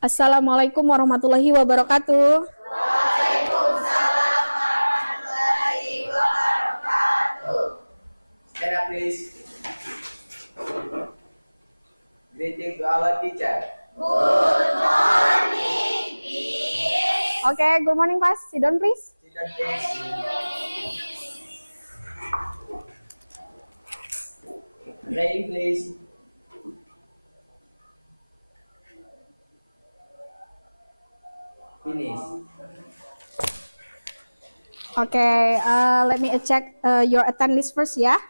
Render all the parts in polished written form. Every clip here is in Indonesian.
Assalamualaikum warahmatullahi wabarakatuh. Waalaikumsalam warahmatullahi wabarakatuh. Stand up, please. Greeting to our teacher. Good morning, Miss. Okay, good morning, Pas. Sit down, please. Sit down, please. Praying, please. Finish. Okay, let me check your attendance first ya.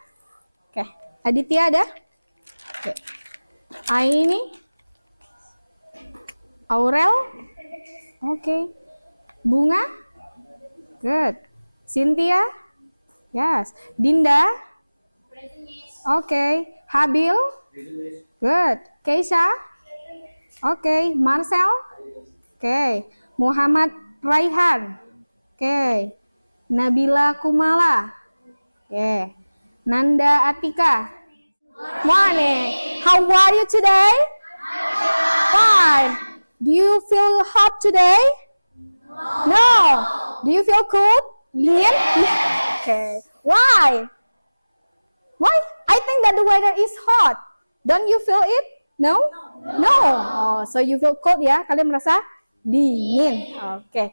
Okay, Aditya ada? Okay. Aini? Aurel? Okay. Bunga? Good. Cynthia? Yes. Dinda? Okay. Habil? Good. Keisha? Okay. Marcel? Okay. Muhammad Raihan? Okay. Nabila Kumala? Okay. Nanda Atika? Morning. How are you today? Fine. Do you feel hot today? No. Do you feel cold? Yes. Okay. Why? Why? I think that the weather is hot. Don't you feel it? No? No. Oh, so you feel cold ya? Kalian merasa dingin. Okay.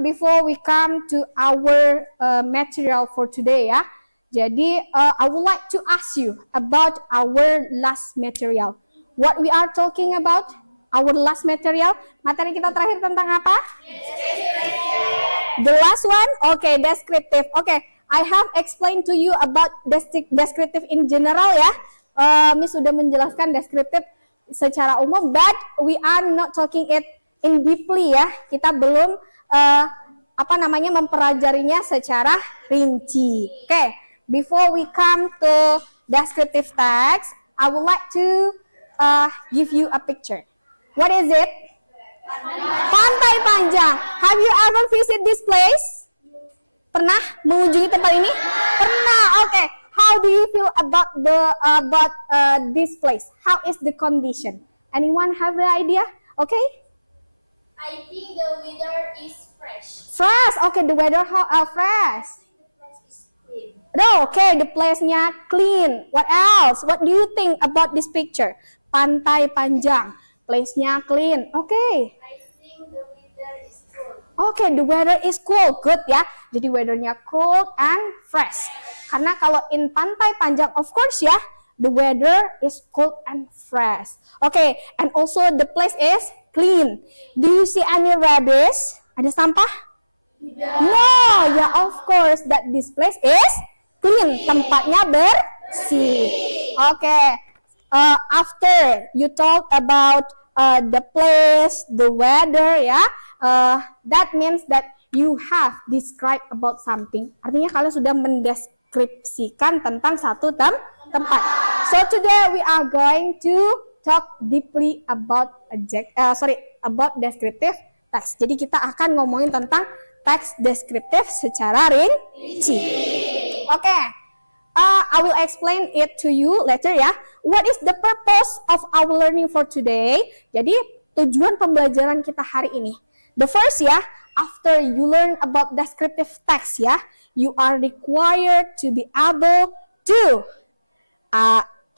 Before we come to our material for today ya. Jadi I would like to ask you about our last material. What we are talking about? Our last material. Materi kita terakhir tentang apa? The last one? Okay, descriptive. Okay, I have explained to you about descriptive in general ya. Miss sudah menjelaskan descriptive secara umum, but we are not talking it in deeply ya. Kita belum mempelajarinya secara rinci. Okay, before we come to descriptive text, I would like to give you a picture. What is it? Pantai Panjang. Have you ever visit this place? Pernah mengunjungi tempat ini? Pernah. Okay. How do you feel about this place? How is the condition? Anyone have an idea? Okay. I think the weather is fresh. Fresh. Okay, the weather fresh. The place is clean. No, okay, the place-nya clean. What else? What do you think about this picture? Pantai Panjang. Place-nya clean. Okay. I think the weather is cool. Okay, the weather is cool. Good ya. Jadi weather-nya cool and fresh. Karena kalau in Pantai Panjang, of course ya, the weather is cold and fresh. Okay, and also the place is clean. Do you see any rubbish? Ada sampah? No, yeah, of course that this place is clean. Tempatnya bersih. Okay. After you talk about the place, the weather, ya, that means that you have described about something. Artinya kalian sudah mendeskripsikan tentang satu tempat. So today we are going to talk deeply about about descriptive text. Jadi kita akan ngomongin tentang teks deskriptif secara rinci. Okay. I will explain it to you later ya. What is the purpose of our learning for today? Jadi tujuan pembelajaran kita hari ini. The first ya, after you learn about descriptive text ya, you are required to be able to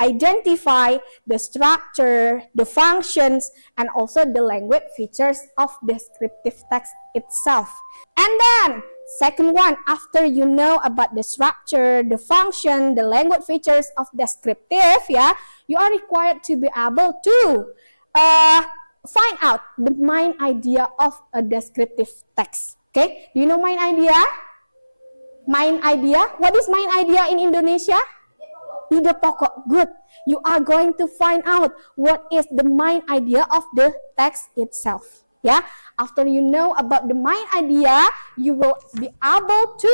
identify the structure, the functions, and also the language features of descriptive text itself. And then second one, after you know about the structure, the function, the language features of descriptive, ya, you are required to be able to find out the main idea of a descriptive text. Okay, do you know main idea? Main idea. What is main idea in Indonesia? Ide pokok. Good. You are going to find out what is the main idea of the text itself. Ya, after you know about the main idea, you will be able to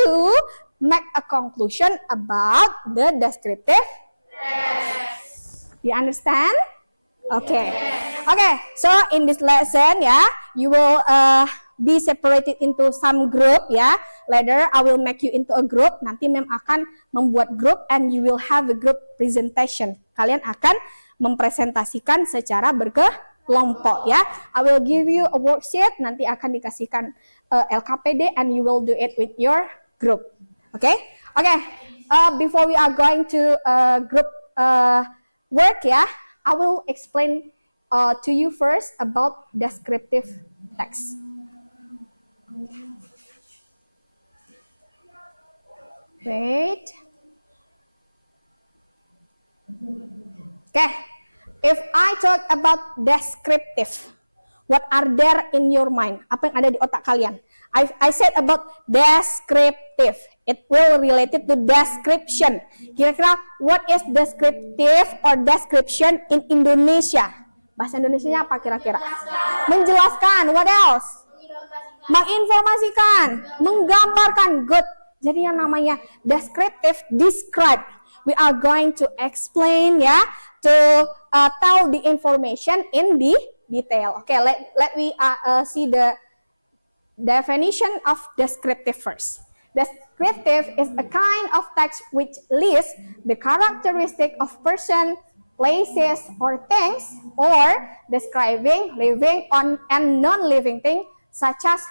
make a conclusion about the descriptive text. You understand? Okay. Okay. So in this lesson, ya, you will be separated into some group, ya. Later, I will make you into a group. Nanti Mem akan membuat group and you will have a group presentation. Kalian akan mempresentasikan secara berkelompok ya. I will give you a worksheet, nanti akan dikasihkan LKPD and you will do it with your group. Okay? Okay. Before we are going to group work ya, I will explain to you first about descriptive text. Wait. Okay. If I talk about descriptive, what are there in your mind? Apa yang ada di otak kalian? I said about descriptive. It will related to description. Kira-kira what is descriptive or description in Indonesia? Bahasa Indonesianya apa kira-kira? Menjelaskan. What else? Menginformasikan, menggambarkan. Good. Jadi yang namanya descriptive, describe. We are going to explain ya, to tell the information in the detail. Okay, let me see the definition of descriptive first. Descriptive is a kind of text which lists the characteristic of person, places, or things, or describing living and non-living things such as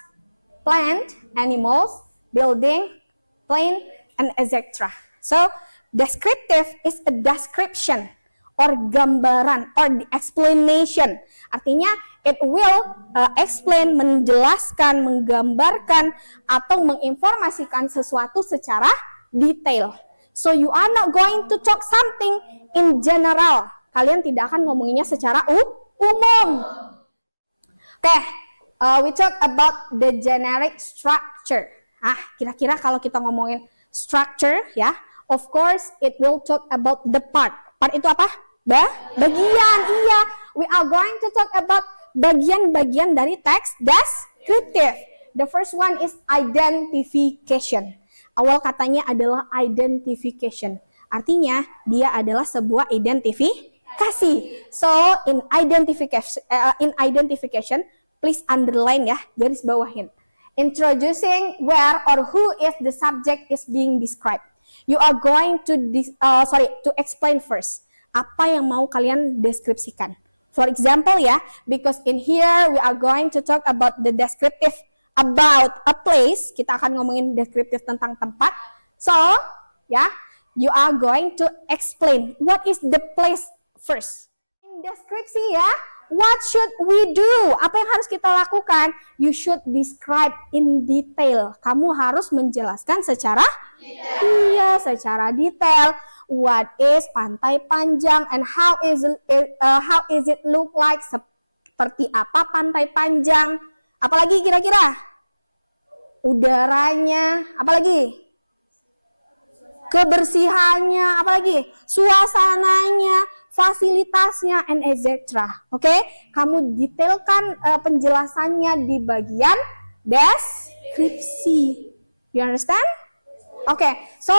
plant, animals, building, plane, and etc. So, descriptive is a description or gambaran or the explanation. Artinya, it will explain, menjelaskan, menggambarkan, atau menginformasikan sesuatu secara detail. So, you are not going to talk something in general. Kalian tidak akan ngomonginnya secara umum. Okay, we talk about the generic structure. Kira-kira kalau kita ngomongin structure, ya, of course, it will talk about the part. Part itu apa? Bagian, iya. We are going to talk about bagian-bagian dari teks descriptive. The first one is identification. Awal katanya adalah identification. Artinya, dia adalah sebuah identifikasi. So, in identification, please underline ya, garis bawahin. Introducing where or who is the subject is being described. You are going to explain first. Apa yang mau kalian deskripsikan. For example ya, because in here we are going to talk about the descriptive about a place. Kita akan ngomongin deskriptif tentang tempat. So, ya, you are going to explain what is the place first. In deskripsi ya, what should we do? Apa yang harus kita lakukan? You should describe in detail. Kamu harus menjelaskan secara secara detail. What is Pantai Panjang and how is it look like? Seperti apa Pantai Panjang? Apalagi kira-kira? Udaranya, apalagi? Kebersihannya, apalagi? Suasananya, fasilitasnya, and etc. Oke, kamu detailkan penjelasannya di bagian deskripsi. You understand? Oke, so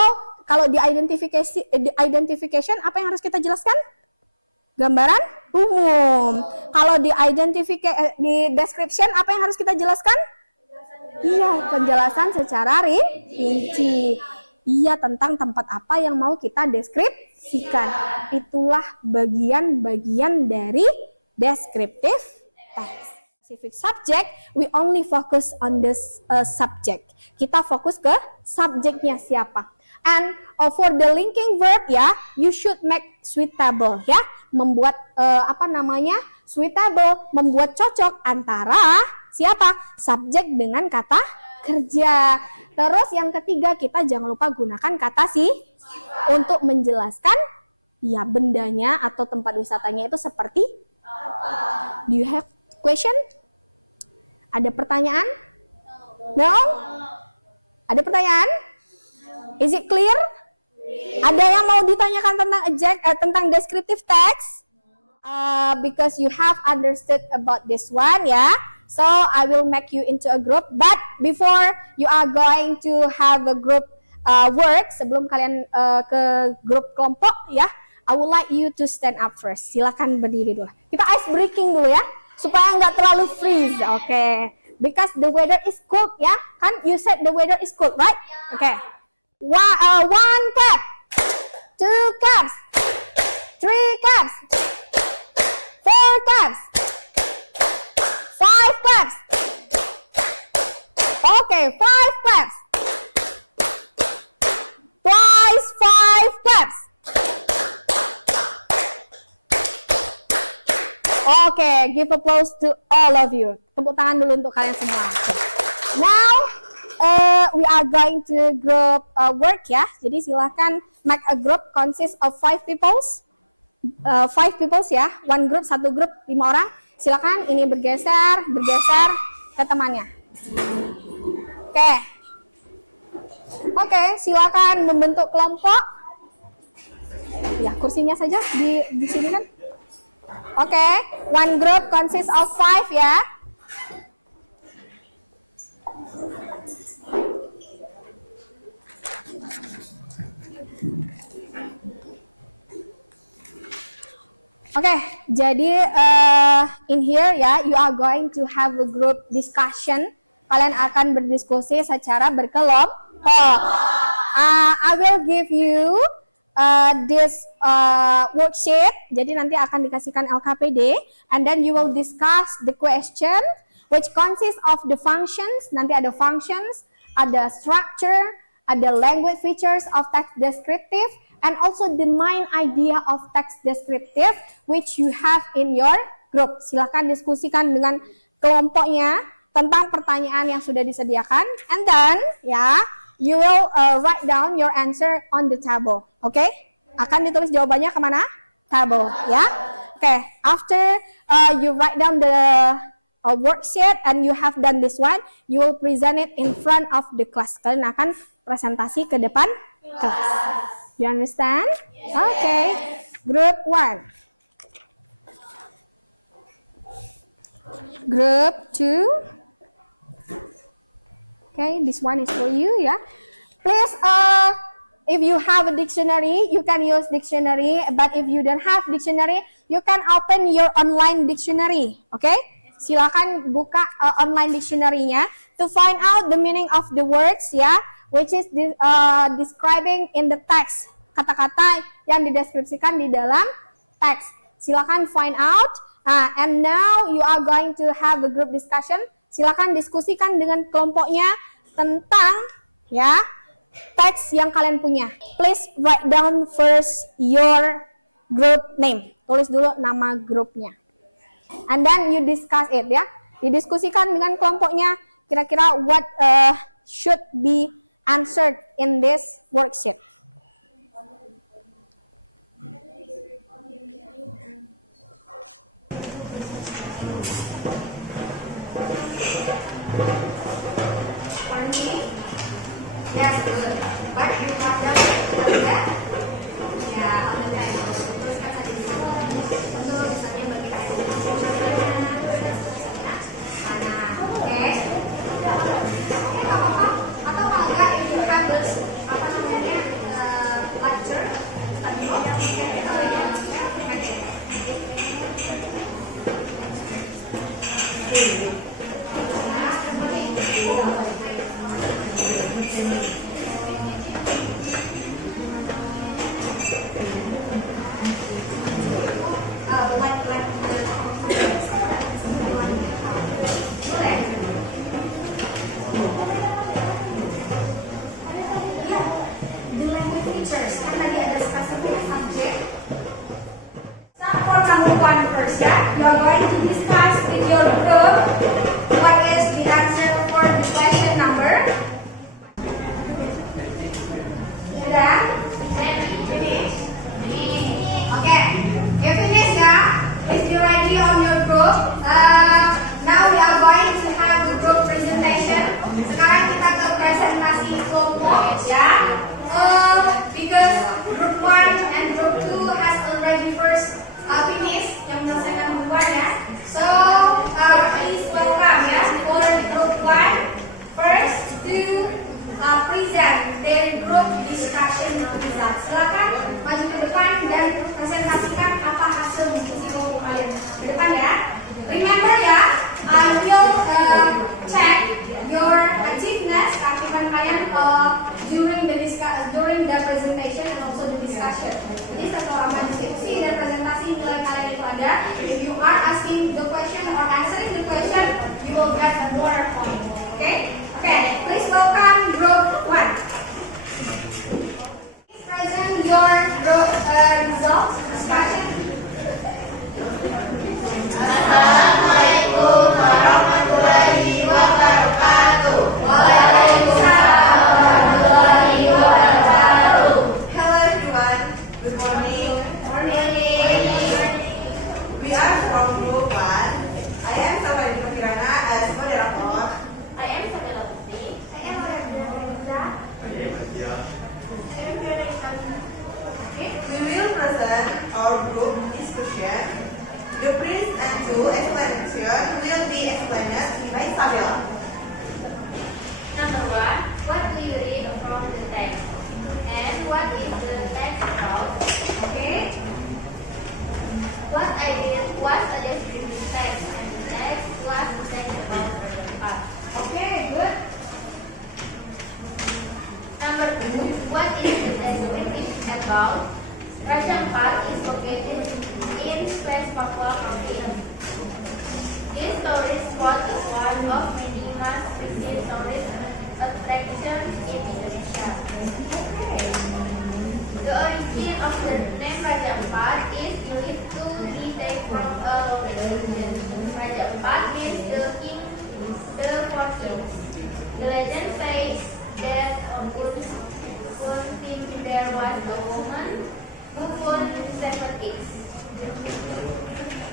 kalau di identification apa yang harus kita jelaskan? Gambaran umum. Kalau di description apa yang harus kita jelaskan? Iya, penjelasan secara rinci. Iya, tentang tempat apa yang mau kita deskripsikan. Itulah bagian-bagian dari descriptive text. Specific subject, we only focus on this subject. Kita fokus ke subjeknya siapa. And for the linking verb ya, you should make suitable ya, membuat suitable, membuat cocok antara siapa? Subjek dengan kata kerja. Terus yang ketiga, kita jangan lupa gunakan kata untuk menjelaskan ya bendanya atau tempat wisatanya itu seperti apa. Do you have question? Ada pertanyaan? No? Ada pertanyaan? Is it clear? Ada yang mau ditanyakan tentang descriptive text? Because you have understood about this one ya. So I will make you into a group. But before you are going to have a group work, sebelum kalian ke grup kelompok ya, I would like you to stand up first. Silakan berdiri dulu. Kita ice breaking dulu ya, supaya nggak terlalu freeze. Okay. Because the weather is cold ya, kan? You said the weather is cold, right? Okay. One clap, two claps, three claps, Okay, 5 claps. Twice 5 claps. Okay, give applause to all of you. Tepuk tangan dulu untuk kalian semua. Okay. Now, we are going to group work ya. Jadi silahkan make a group consist of 5 peoples. 5 peoples ya. One group, satu grup, 5 orang. Silakan ini bergeser ke temannya. Oke. Oke, silakan membentuk kelompok. Ya, kursinya saja di sini kan. Oke, one group consists of 5 ya. Oke, jadi in here ya, you are going to have a group discussion. Kalian akan berdiskusi secara berkelompok. I will give you this worksheet. Jadi nanti akan dikasihkan LKPD, and then you will discuss the question, which consists of the functions. Nanti ada functions, ada structure, ada language features of text descriptive, and also the main idea of text descriptive which you have in your group. Silakan diskusikan dengan kelompoknya tentang pertanyaan yang sudah disediakan, and then ya, you will write down your answer on the table. Okay? Akan ditulis jawabannya kemana? Table, ya. Okay. After you write down the worksheet and you have done this one, you will present it in front of the class. Kalian akan presentasi ke depan kelas. You understand? Yes. Okay. Group 1. Group 2. Okay, this one is for you, yeah. Please, if you have a dictionary, you can use dictionary. But if you don't have dictionary, you can open your online dictionary. Okay? Silakan buka online dictionary-nya to find out the meaning of the words, ya, which is describing in the text. Kata-kata yang dideskripsikan di dalam teks. Silakan find out. And now you are going to have a group discussion. Silakan diskusikan dengan kelompoknya tentang ya teks yang kalian punya. Please write down first your group name. Tulis dulu nama grupnya. And then you discuss it ya. Didiskusikan dengan kelompoknya kira-kira what should be answered in this worksheet. Yes, good. But you have the that? Yeah, on the time. Terus kan tadi untuk misalnya bagi kalian mana, oke? Oke, nggak apa-apa. Atau kalau nggak, if you have this apa namanya lecture, tadi you are going to discuss with your group what is the answer for the question number. Sudah? Finish? Okay. If finish now, please be ready on your group. Now we are going to have a group presentation. Sekarang kita ke presentasi kelompok ya. Because group 1 and group 2 has already first finish, yang menyelesaikan duluan ya. So please welcome ya for group 1 first to present their group discussion result. Silakan maju ke depan dan presentasikan apa hasil diskusi kelompok kalian. Ke depan ya. Remember ya, I will check your activeness, keaktifan kalian during the presentation and also the discussion. Jadi setelah diskusi dan presentasi nilai kalian itu ada. If you are asking the question or answering the question, you will get more point. Okay? Okay. Please from Group 1. I am Salvador Kirana as moderator. I am Sabella Putri. I am Reza. We will present our group discussion. The prince and two explanation will be explained by Sabella. Number 1. What do you read from the text? And what is the text about? Okay. What I read was a descriptive text, and the text was the text about the past. Okay, good. Number 2. What is the descriptive about? Raja Ampat is located in West Papua province. This tourist spot is one of many must-visit tourist attractions in Indonesia. The origin of the name Raja Ampat is believed to be taken from a legend. Raja Ampat means the king, the 14th. The legend says that there was a woman who won 7 kings.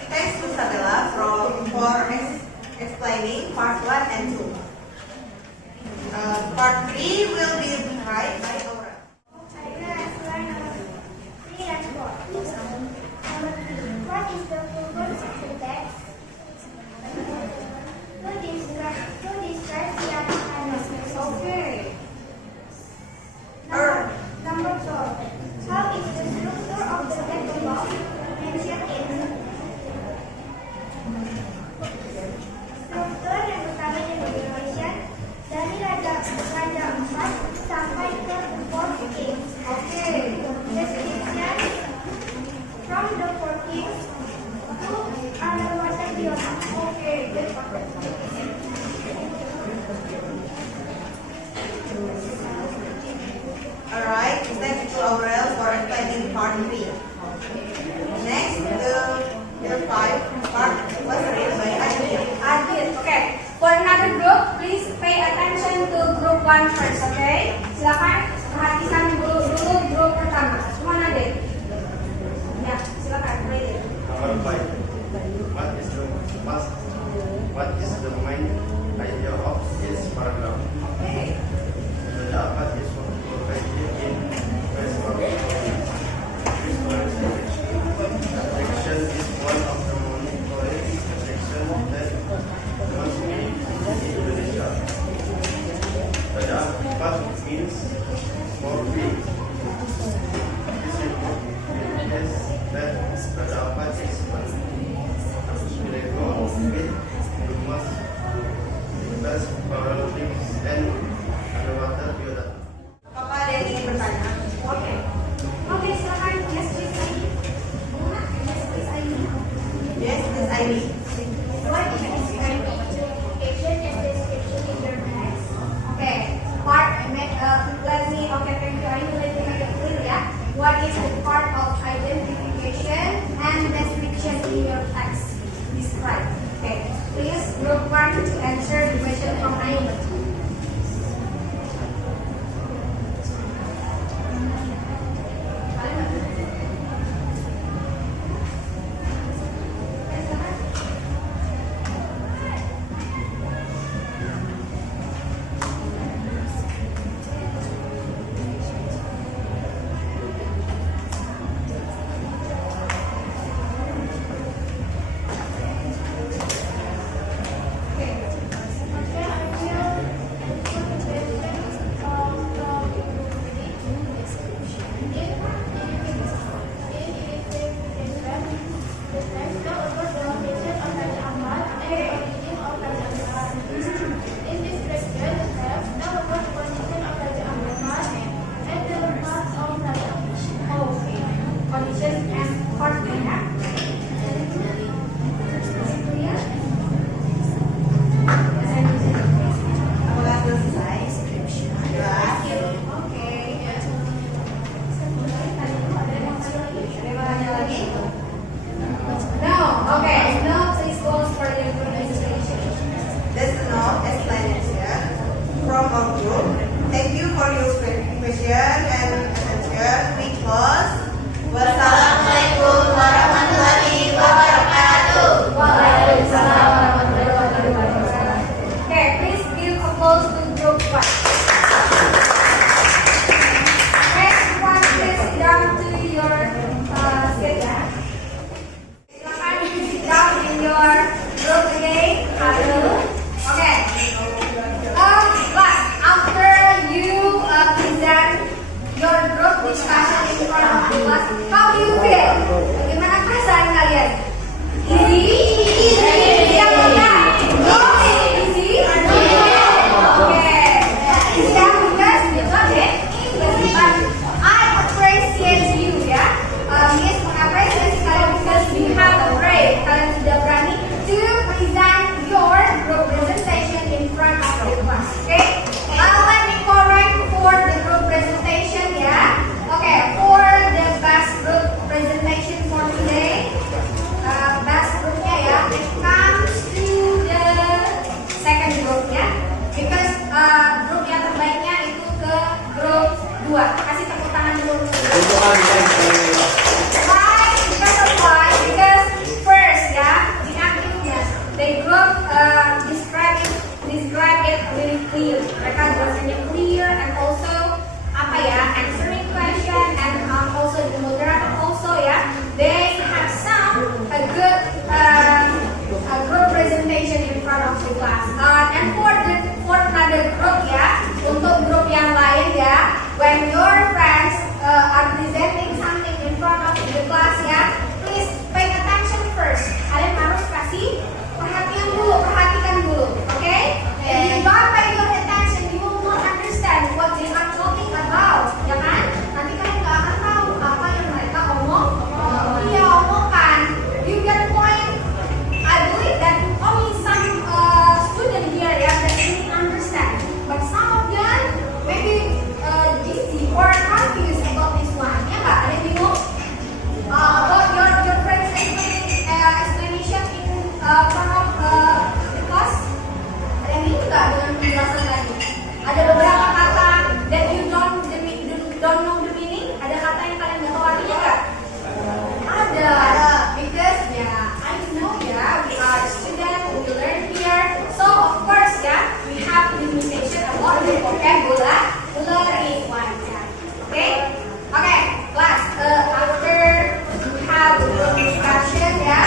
Thanks to Sabella for explaining part 1 and 2. Part 3 will be right by Laura. What is the purpose of the text? Who describes the animals? Okay. Number 12. How is the structure of the text above mentioned in? Struktur yang pertama yang di-mention dari Raja Ampat sampai ke Fourth King. Okay. Description from the Fourth King to Anuwata Kiona. Okay, good. Alright, thanks to Aurel for explaining part 3. Next, the 5 part was read by Adil. Adil, okay. For another group, please pay attention to group 1 first, okay? Silakan perhatikan dulu group pertama. Semua Adil. Ya, silakan play it. What is the main idea of this paragraph? Okay. Raja Ampat is located in West Papua. This attraction is one of the many tourist attractions that must be visited in Indonesia. Raja Ampat means more free. This report indicates that Raja Ampat is with rumors, invest politics, and underwater biodata. Apakah ada yang ingin bertanya? Oke. Oke, silakan. Yes, please, Aini. Yes, please, Aini. Yes, Miss Aini. What is describing identification and description in your text? Okay, let me, okay, thank you. Let me make it clear, yeah. What is the part of identification and description in your text? Describe. Okay, please group 1 to answer the question from Aini. your group again. Hello. Okay. But after you present your group discussion in front of the class, how do you feel? Bagaimana perasaan kalian? Easy? Easy atau enggak? Easy? Okay. Easy atau enggak? Okay. I appreciate you ya. Miss mengapresiasi kalian because you have a brave. Kalian sudah berani to present your group presentation in front of the class. Okay? Let me correct for the group presentation ya. Okay, for the best group presentation for today, best groupnya ya, it comes to the second group ya. Because grup yang terbaiknya itu ke grup 2. Kasih tepuk tangan dulu. Why? Because of what? Because first ya, di akhirnya they group describe it really clear. Mereka jelasnya clear and also apa ya, answering question and also the moderator also ya, they have some a good a group presentation in front of the class. And for another group ya, untuk grup yang lain ya, when your friends are presenting something in front of the class ya, please pay attention first. Kalian harus kasih perhatikan dulu, okay? If you don't pay your attention, you will not understand what they are talking about, ya kan? Nanti kalian gak akan tahu apa yang mereka omongkan. You get the point? I believe that only some student here ya that really understand, but some of them maybe dizzy or confused about this one. Ya nggak? Ada yang bingung? About your presentation explanation in front of the class? Ada yang bingung nggak dengan penjelasan tadi? Ada beberapa kata that you don't know the meaning? Ada kata yang kalian nggak tahu artinya nggak? Ada, because ya I know ya we are student, we learn here, so of course ya we have limitation about the vocabulary wajar. Okay? Okay, class. After we have the discussion ya,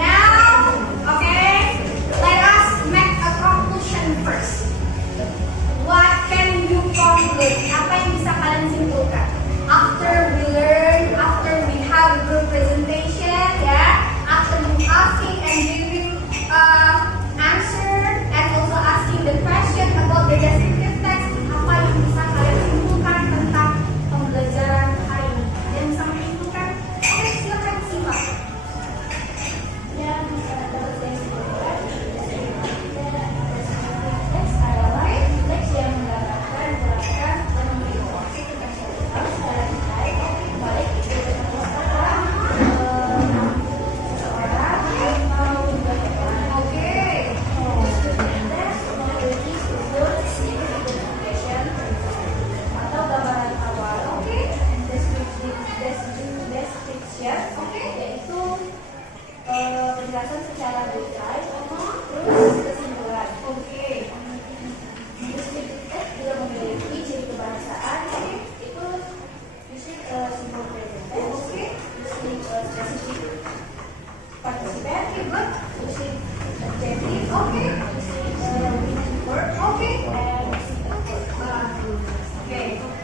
now okay, let us make a conclusion first. What can you conclude? Apa yang bisa kalian simpulkan? After we learn, after we have group presentation, yeah, after you asking and giving answer and also asking the question about the descriptive text, apa yang bisa kalian simpulkan tentang pembelajaran hari ini? Dan sampai simpulkan, oke silakan simak. Ya, bisa dapat dari simpulkan. Teks adalah teks yang menggambarkan gerakan komunikasi secara baik itu seorang atau gambaran awal, description, yaitu penjelasan secara detail, terus kesimpulan. Descriptive text juga memiliki ciri kebahasaan, itu using simple present tense, using specific participative verb, using adjective, using verb, and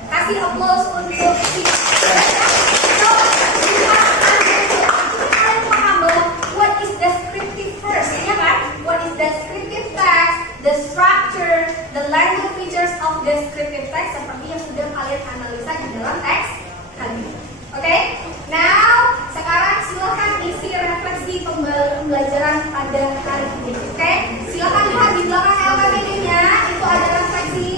kasih applause untuk si. So, kalian paham bahwa what is descriptive first, ya kan? What is descriptive text, the structure, the language features of descriptive text seperti yang sudah kalian analisa di dalam teks kali ini. Oke? Now, sekarang silakan isi refleksi pembelajaran pada hari ini. Oke? Silakan lihat di belakang LKPD-nya, itu ada refleksi.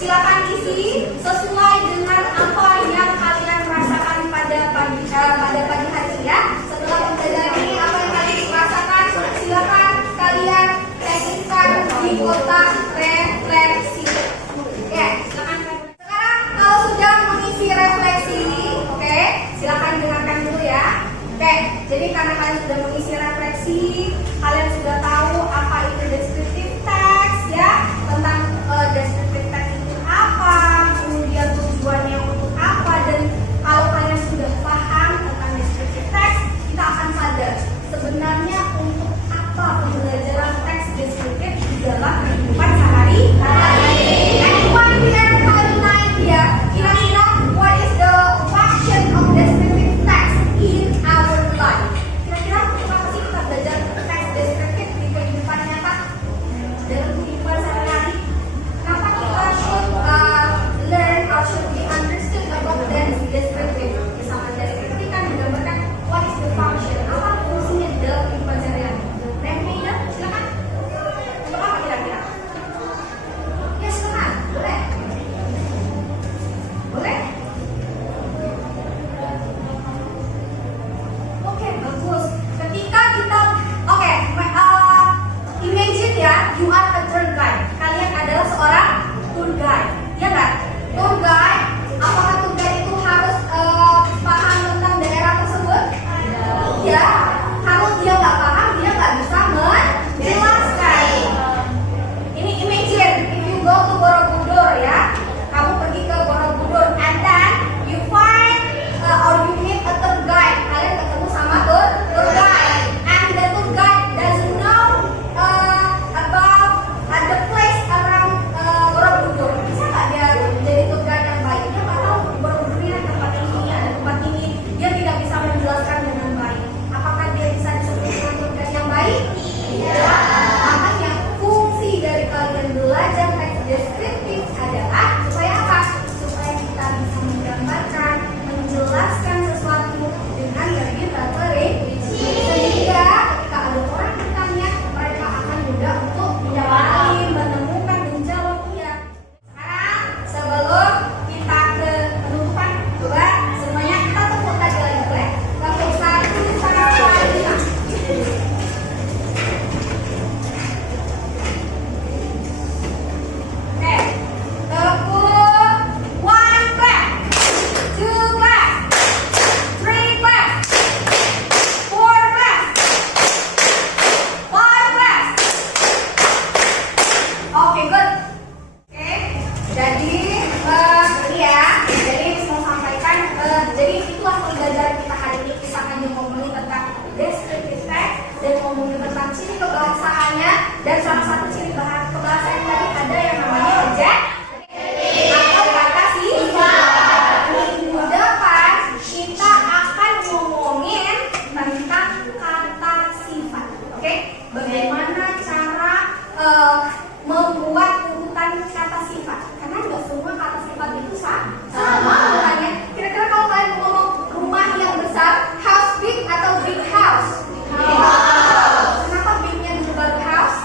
Silakan isi sesuai dengan apa yang kalian rasakan pada pagi hari ini ya. Setelah pembelajaran ini apa yang kalian rasakan? Silakan kalian ketikkan di kotak refleksi. Oke, silakan. Sekarang kalau sudah mengisi refleksi, oke, silakan dengarkan dulu ya. Oke, jadi karena kalian sudah mengisi refleksi, kalian sudah tahu apa itu descriptive text, Dan salah satu ciri kebahasaan tadi ada yang namanya objek atau kata sifat. Minggu depan kita akan ngomongin tentang kata sifat. Oke? Bagaimana cara membuat urutan kata sifat? Karena nggak semua kata sifat itu sama urutannya. Kira-kira kalau kalian ngomong rumah yang besar, house big atau big house? Kenapa bignya dulu baru house?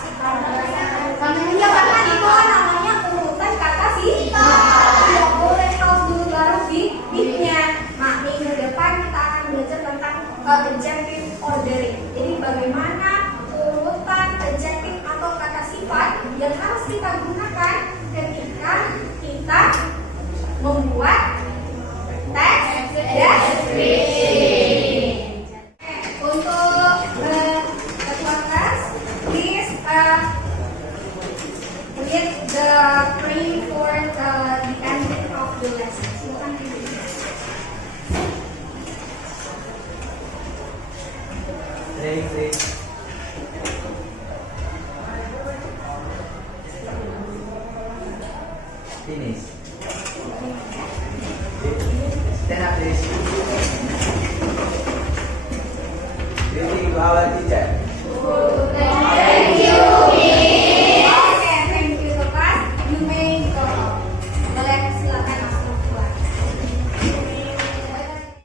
Ya karena itu kan namanya urutan kata sifat. Tidak boleh house dulu baru bignya. Nah, minggu depan kita akan belajar tentang adjective ordering. Jadi bagaimana urutan adjective atau kata sifat yang harus kita gunakan ketika kita membuat teks deskripsi. Untuk ketua kelas, please read the frame for the ending of the lesson. Silakan. Playing, please. Finish. Stand up, please. Greeting to our teacher.